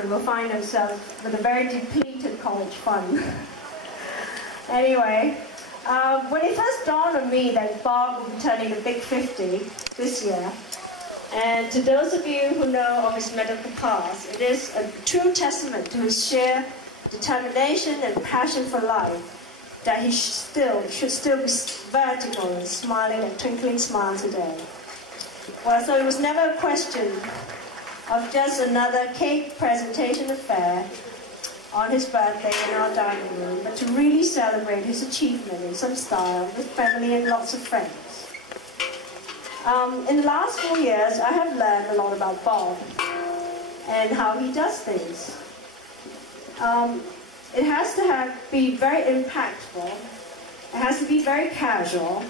children will find themselves with a very depleted college fund. Anyway, when it first dawned on me that Bob will be turning the big 50 this year, and to those of you who know of his medical past, it is a true testament to his sheer determination and passion for life that he should still be vertical and smiling a twinkling smile today. Well, so it was never a question of just another cake presentation affair on his birthday in our dining room, but to really celebrate his achievement in some style with family and lots of friends. In the last 4 years, I have learned a lot about Bob and how he does things. It has to be very impactful, it has to be very casual,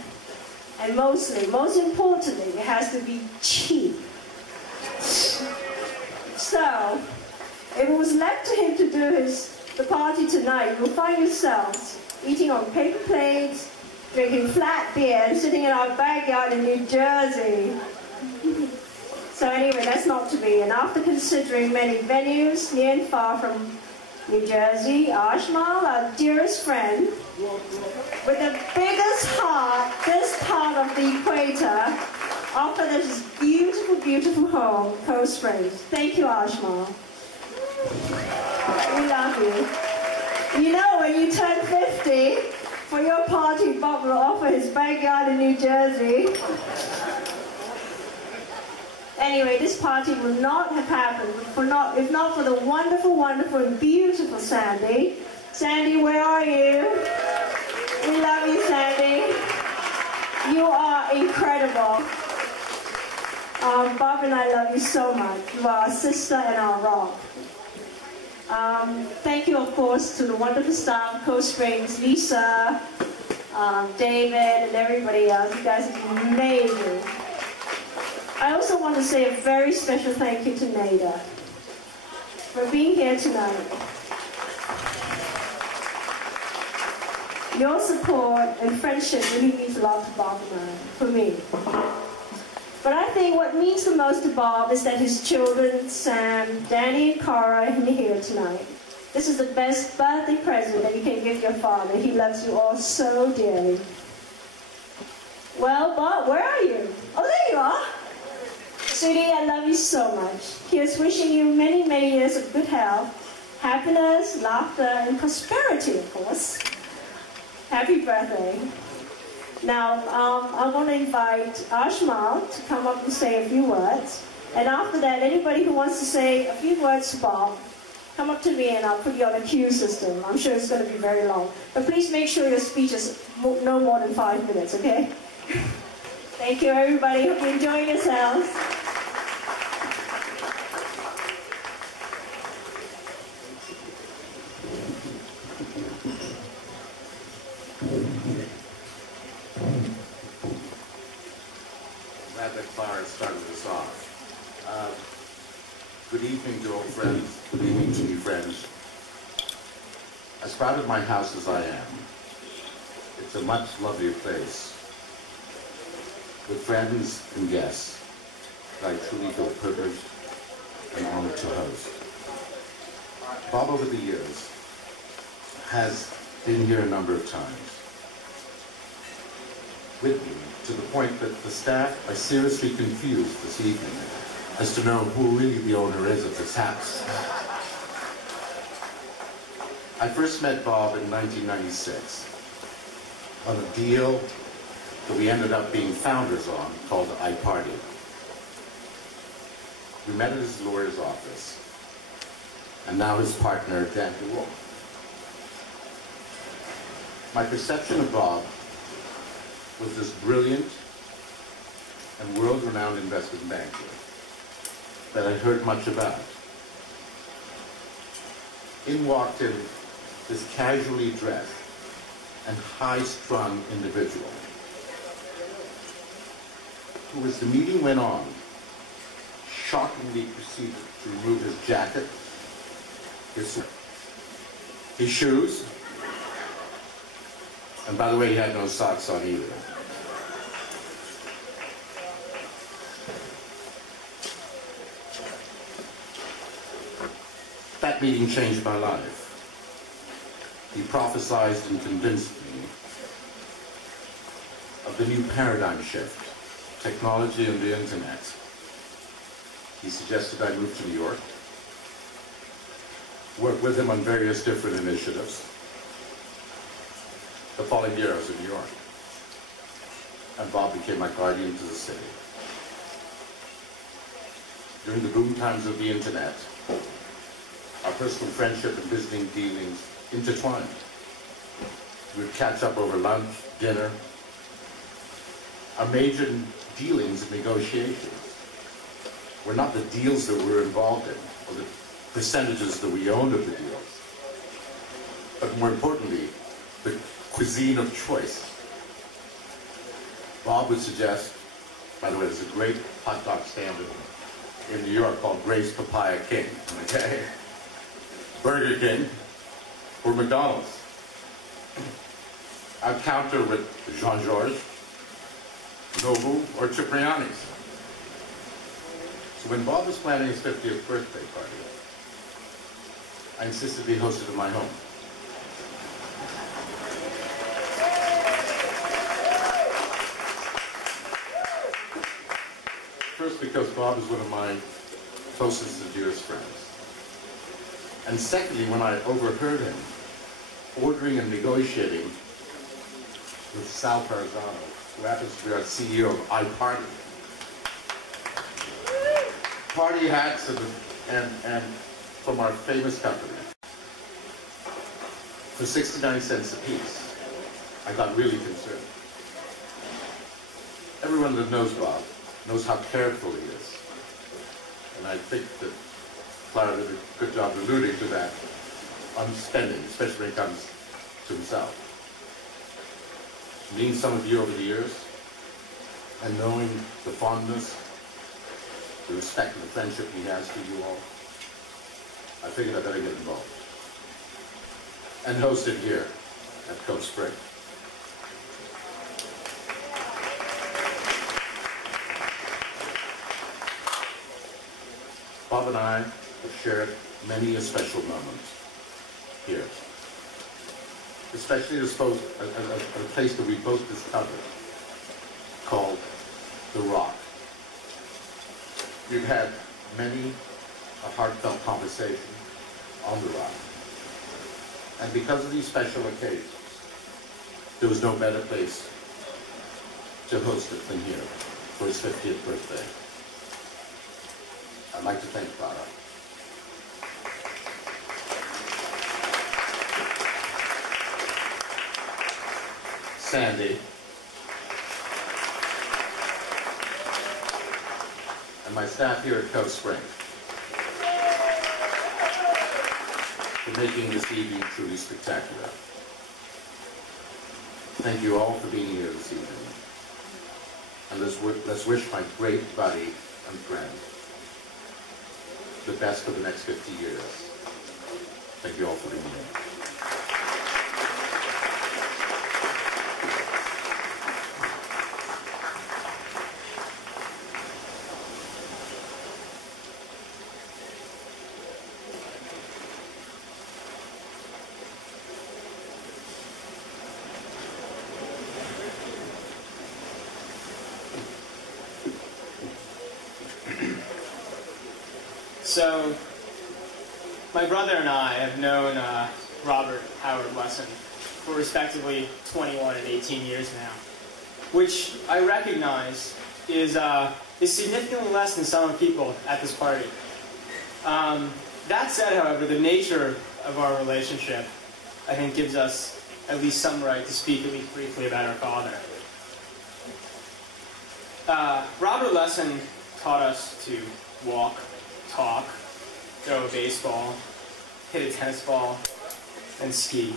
and most importantly, it has to be cheap. So, if it was left to him to do the party tonight, you'll find yourselves eating on paper plates, drinking flat beer, and sitting in our backyard in New Jersey. So anyway, that's not to be. And after considering many venues near and far from New Jersey, Ashmal, our dearest friend, with the biggest heart, this part of the equator, offered us this beautiful, beautiful home, Cold Springs. Thank you, Ashmal. We love you. You know, when you turn 50, for your party, Bob will offer his backyard in New Jersey. Anyway, this party would not have happened if not for the wonderful, wonderful, and beautiful Sandy. Sandy, where are you? We love you, Sandy. You are incredible. Bob and I love you so much. You are our sister and our rock. Thank you, of course, to the wonderful staff of Cold Springs, Lisa, David, and everybody else. You guys have been amazing. I also want to say a very special thank you to Nada for being here tonight. Your support and friendship really means a lot to Bob and I, for me. But I think what means the most to Bob is that his children, Sam, Danny, and Cara, are here tonight. This is the best birthday present that you can give your father. He loves you all so dearly. Well, Bob, where are you? Oh, there you are. Sweetie, I love you so much. Here's wishing you many, many years of good health, happiness, laughter, and prosperity, of course. Happy birthday. Now, I want to invite Ashmal to come up and say a few words. And after that, anybody who wants to say a few words to Bob, come up to me and I'll put you on a queue system. I'm sure it's going to be very long. But please make sure your speech is no more than 5 minutes, okay? Thank you, everybody. Hope you're enjoying yourselves. Glad that Clara started us off. Good evening to old friends. Good evening to new friends. As proud of my house as I am, it's a much lovelier place with friends and guests that I truly feel privileged and honored to host. Bob, over the years, has been here a number of times with me, to the point that the staff are seriously confused this evening as to know who really the owner is of this house. I first met Bob in 1996 on a deal that we ended up being founders on called iParty. We met at his lawyer's office, and now his partner, Dan DeWolf. My perception of Bob was this brilliant and world-renowned investment banker that I'd heard much about. In walked in this casually dressed and high-strung individual who, as the meeting went on, shockingly proceeded to remove his jacket, his shoes, and by the way, he had no socks on either. That meeting changed my life. He prophesied and convinced me of the new paradigm shift, technology and the internet. He suggested I move to New York, work with him on various different initiatives. The following year I was in New York, and Bob became my guardian to the city. During the boom times of the internet, our personal friendship and visiting dealings intertwined. We'd catch up over lunch, dinner. Our major dealings and negotiations were not the deals that we were involved in, or the percentages that we owned of the deals, but more importantly, the cuisine of choice. Bob would suggest, by the way, there's a great hot dog stand in New York called Grace Papaya King, okay? Burger King or McDonald's. I'd counter with Jean-Georges, Nobu, or Cipriani's. So when Bob was planning his 50th birthday party, I insisted he hosted in my home. First, because Bob is one of my closest and dearest friends. And secondly, when I overheard him ordering and negotiating with Sal Parzano, who happens to be our CEO of iParty. Party hats and from our famous company for 69 cents a piece. I got really concerned. Everyone that knows Bob knows how careful he is. And I think that Clara did a good job alluding to that on spending, especially when it comes to himself. Meeting some of you over the years and knowing the fondness, the respect and the friendship he has for you all, I figured I better get involved. And host it here at Cove Spring. Bob and I have shared many a special moment here. Especially a place that we both discovered called The Rock. We've had many a heartfelt conversation on The Rock. And because of these special occasions, there was no better place to host it than here for his 50th birthday. I'd like to thank Clara. Sandy. And my staff here at Cove Spring for making this evening truly spectacular. Thank you all for being here this evening. And let's wish my great buddy and friend the best for the next 50 years. Thank you all for being here. So, my brother and I have known Robert Howard Lesson for respectively 21 and 18 years now, which I recognize is significantly less than some people at this party. That said, however, the nature of our relationship, I think, gives us at least some right to speak at least briefly about our father. Robert Lesson taught us to walk, talk, throw a baseball, hit a tennis ball, and ski.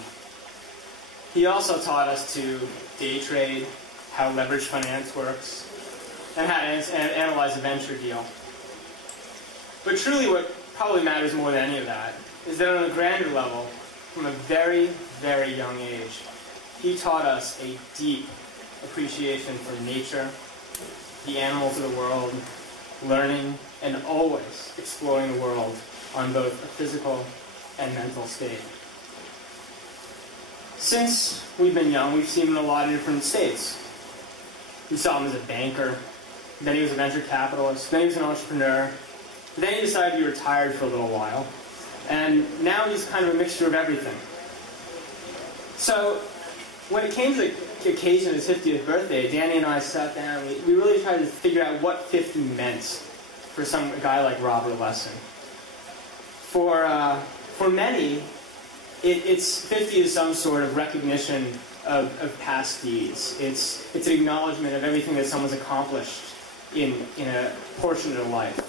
He also taught us to day trade, how leverage finance works, and how to analyze a venture deal. But truly what probably matters more than any of that is that on a grander level, from a very, very young age, he taught us a deep appreciation for nature, the animals of the world, learning, and always exploring the world on both a physical and mental state. Since we've been young, we've seen him in a lot of different states. We saw him as a banker, then he was a venture capitalist, then he was an entrepreneur, then he decided to be retired for a little while, and now he's kind of a mixture of everything. So, when it came to the occasion of his 50th birthday, Danny and I sat down, we really tried to figure out what 50 meant for a guy like Robert Lessin. For many, it's 50 is some sort of recognition of past deeds. It's an acknowledgement of everything that someone's accomplished in a portion of their life.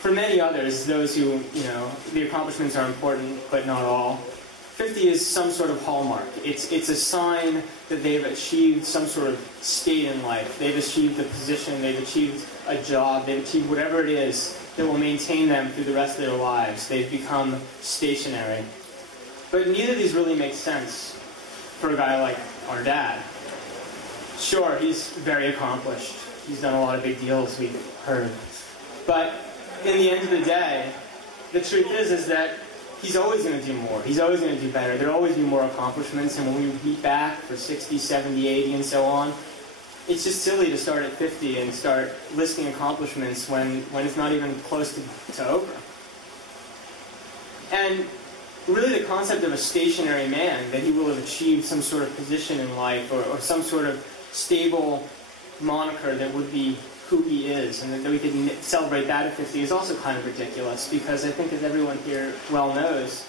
For many others, those who, the accomplishments are important, but not all, 50 is some sort of hallmark. It's a sign that they've achieved some sort of state in life. They've achieved a position, they've achieved a job, they've achieved whatever it is that will maintain them through the rest of their lives. They've become stationary. But neither of these really make sense for a guy like our dad. Sure, he's very accomplished. He's done a lot of big deals, we've heard. But in the end of the day, the truth is that he's always going to do more. He's always going to do better. There'll always be more accomplishments, and when we meet back for 60, 70, 80, and so on, it's just silly to start at 50 and start listing accomplishments when it's not even close to over. And really the concept of a stationary man, that he will have achieved some sort of position in life or some sort of stable moniker that would be who he is, and that we could celebrate that at 50 is also kind of ridiculous, because I think, as everyone here well knows,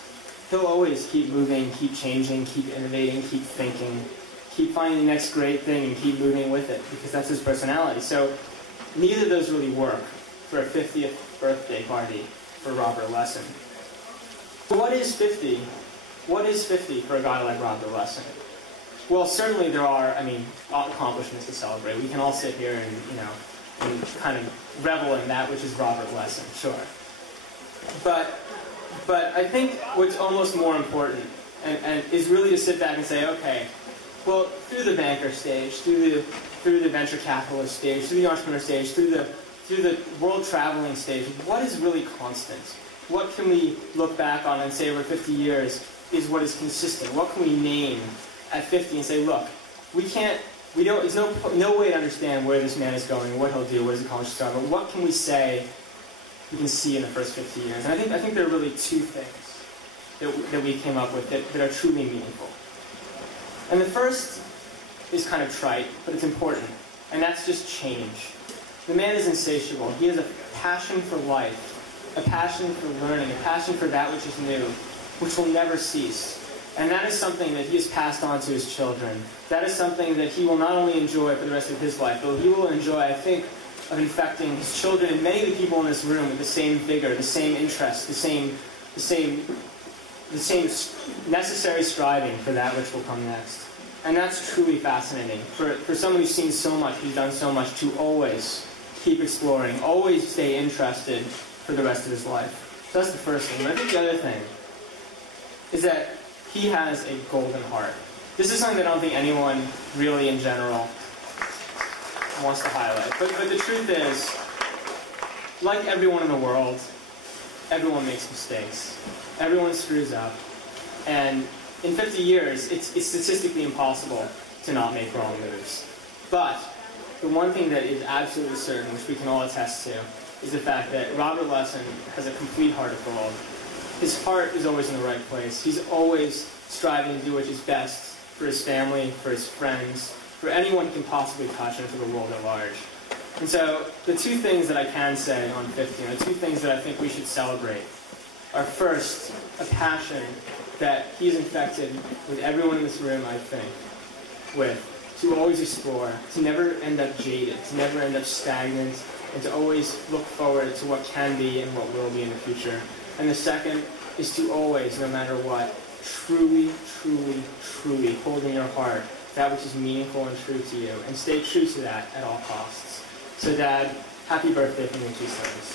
he'll always keep moving, keep changing, keep innovating, keep thinking, keep finding the next great thing and keep moving with it, because that's his personality. So neither of those really work for a 50th birthday party for Robert Lessin. What is 50? What is 50 for a guy like Robert Lessin? Well, certainly there are, accomplishments to celebrate. We can all sit here and kind of revel in that which is Robert Lessin, sure. But I think what's almost more important and is really to sit back and say, okay, well, through the banker stage, through the venture capitalist stage, through the entrepreneur stage, through the world traveling stage, what is really constant? What can we look back on and say over 50 years is what is consistent? What can we name at 50 and say, look, there's no way to understand where this man is going, what he'll do, what his accomplishments are, but what can we say we can see in the first 50 years? And I think there are really two things that we came up with that are truly meaningful. And the first is kind of trite, but it's important, and that's just change. The man is insatiable. He has a passion for life, a passion for learning, a passion for that which is new, which will never cease. And that is something that he has passed on to his children. That is something that he will not only enjoy for the rest of his life, but he will enjoy, I think, of infecting his children and many of the people in this room with the same vigor, the same interest, the same necessary striving for that which will come next. And that's truly fascinating. For someone who's seen so much, who's done so much, to always keep exploring, always stay interested for the rest of his life. So that's the first thing. And I think the other thing is that he has a golden heart. This is something that I don't think anyone really in general wants to highlight. But the truth is, like everyone in the world, everyone makes mistakes. Everyone screws up. And in 50 years, it's statistically impossible to not make wrong moves. But the one thing that is absolutely certain, which we can all attest to, is the fact that Robert Lessin has a complete heart of gold. His heart is always in the right place. He's always striving to do what is best for his family, for his friends, for anyone he can possibly touch, and for the world at large. And so the two things that I can say on 50, and the two things that I think we should celebrate, are first, a passion that he's infected with everyone in this room, I think, with, to always explore, to never end up jaded, to never end up stagnant, and to always look forward to what can be and what will be in the future. And the second is to always, no matter what, truly, truly, truly hold in your heart that which is meaningful and true to you, and stay true to that at all costs. So Dad, happy birthday from me, 2 Sons.